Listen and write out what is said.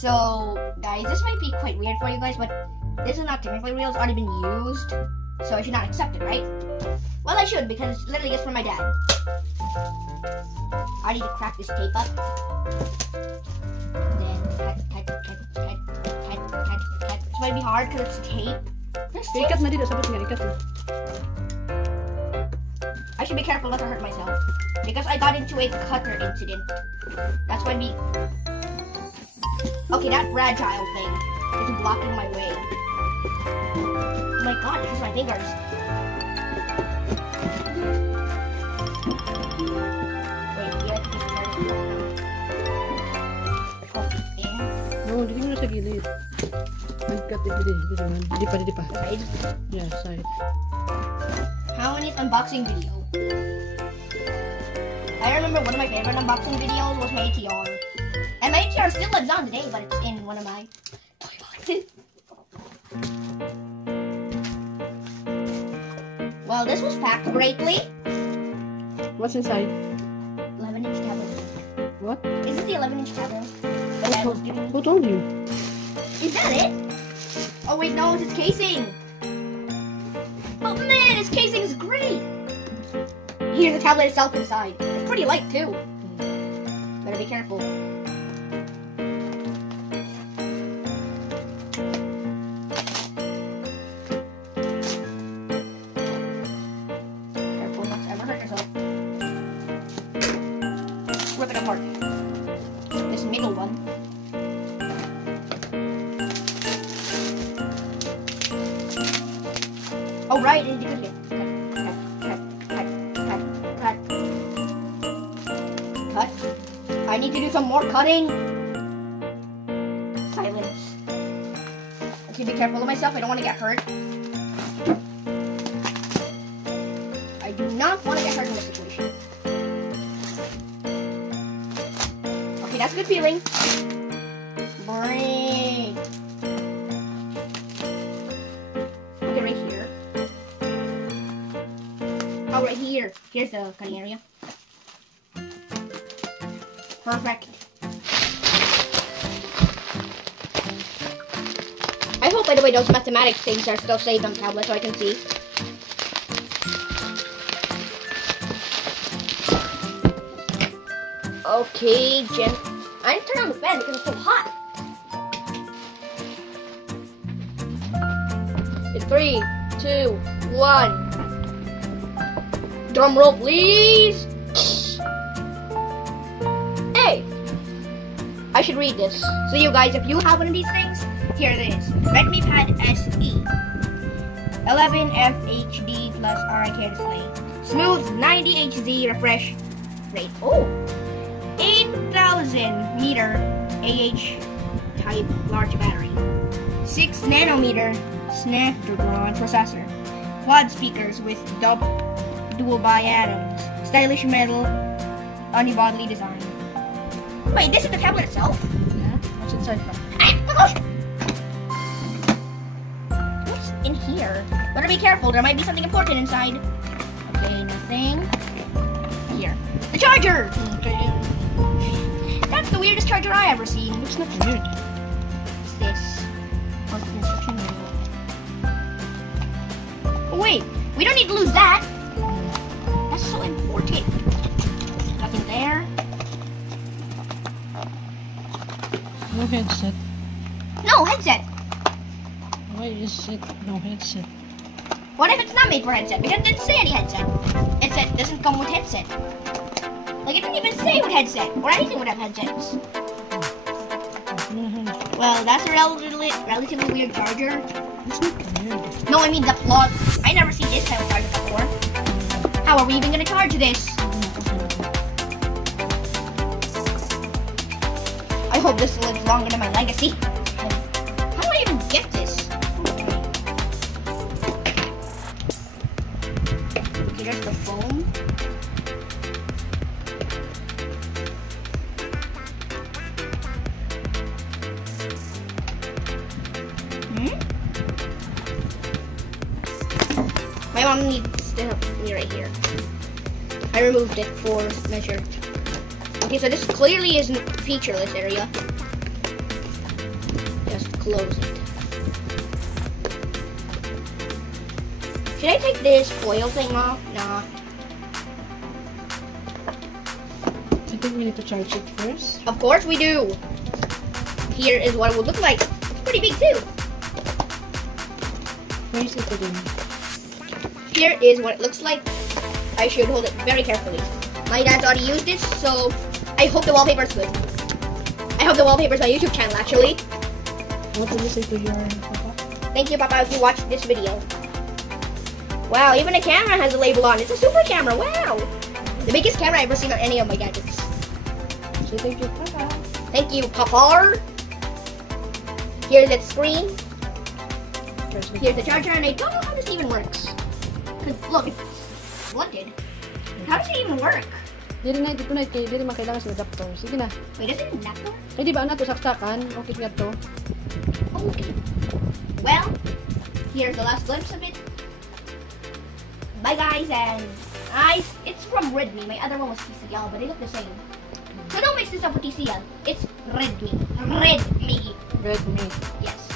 so guys, this might be quite weird for you guys, but this is not technically real. It's already been used, so I should not accept it, right? Well, I should, because it's literally just from my dad. I need to crack this tape up. Then cut. This might be hard because it's tape. Ikat na dito, sabi nga, ikat na. I should be careful not to hurt myself, because I got into a cutter incident. That's why me. Okay, that fragile thing is blocking my way. Oh my god, this is my fingers. Wait, you have to be careful. No, hindi mo na sa gilid. Nagkat dito. Di pa. Side? Yeah, side. How many unboxing video? I remember one of my favorite unboxing videos was my ATR. And my ATR still lives on today, but it's in one of my toy boxes. Well, this was packed greatly. What's inside? 11-inch tablet. What? Is this the 11-inch tablet? Who told you? Is that it? Oh wait, no, it's its casing. Oh man, its casing is great. Here's the tablet itself inside. It's pretty light too. Better be careful. Careful not to ever hurt yourself. Rip it apart. This middle one. Oh right, it's good here. Cut. I need to do some more cutting. Silence. I should be careful of myself. I don't want to get hurt. I do not want to get hurt in this situation. Okay, that's a good feeling. Breathe. Okay, right here. Oh, right here. Here's the cutting area. Perfect. I hope, by the way, those mathematics things are still saved on tablet so I can see. Okay, Jim. I need to turn on the fan because it's so hot. It's 3, 2, 1. Drum roll, please. Hey, I should read this. So you guys, if you have one of these things, here it is. Redmi Pad SE. 11 FHD plus RIK display. Smooth 90 Hz refresh rate. Oh, 8,000 meter AH type large battery. 6 nanometer Snapdragon processor. Quad speakers with dual bi-atoms. Stylish metal unibody design. Wait, this is the tablet itself? Yeah. What's inside? What's in here? Better be careful, there might be something important inside. Okay, nothing. Here. The charger! That's the weirdest charger I ever seen. It's not weird. What's this? What's the instruction manual? Oh, wait, we don't need to lose that. That's so important. Nothing there. No headset. No headset. Why is it no headset? What if it's not made for headset? Because it didn't say any headset. Headset doesn't come with headset. Like it didn't even say what headset or anything would have headsets. Well, that's a relatively weird charger. It's not weird. No, I mean the plug. I never seen this type of charger before. How are we even gonna charge this? I hope this lives longer than my legacy. How do I even get this? Okay, there's the foam. My mom needs to help me right here. I removed it for measure. Okay, so this clearly isn't featureless area. close it. Should I take this foil thing off? Nah. I think we need to charge it first. Of course we do. Here is what it would look like. It's pretty big too. Where is it again? Here is what it looks like. I should hold it very carefully. My dad's already used this, so I hope the wallpaper is good. I hope the wallpaper is my YouTube channel, actually. What did you say to your papa? Thank you, Papa, if you watched this video. Wow, even the camera has a label on. It's a super camera. Wow. The biggest camera I've ever seen on any of my gadgets. So thank you, Papa. Thank you, Papa. Here's the screen. Here's the charger, and I don't know how this even works. Cause look, it's blunted. How does it even work? Dili na, di ko na kay dili man kailangan sa adapter. Sige na. Wait, is it an adapter? Kay di ba na to saksakan? Okay nga to. Okay. Well, here's the last glimpse of it. Bye guys, and it's from Redmi. My other one was TCL, but they look the same. So don't mix this up with TCL. It's Redmi. Redmi. Redmi. Yes.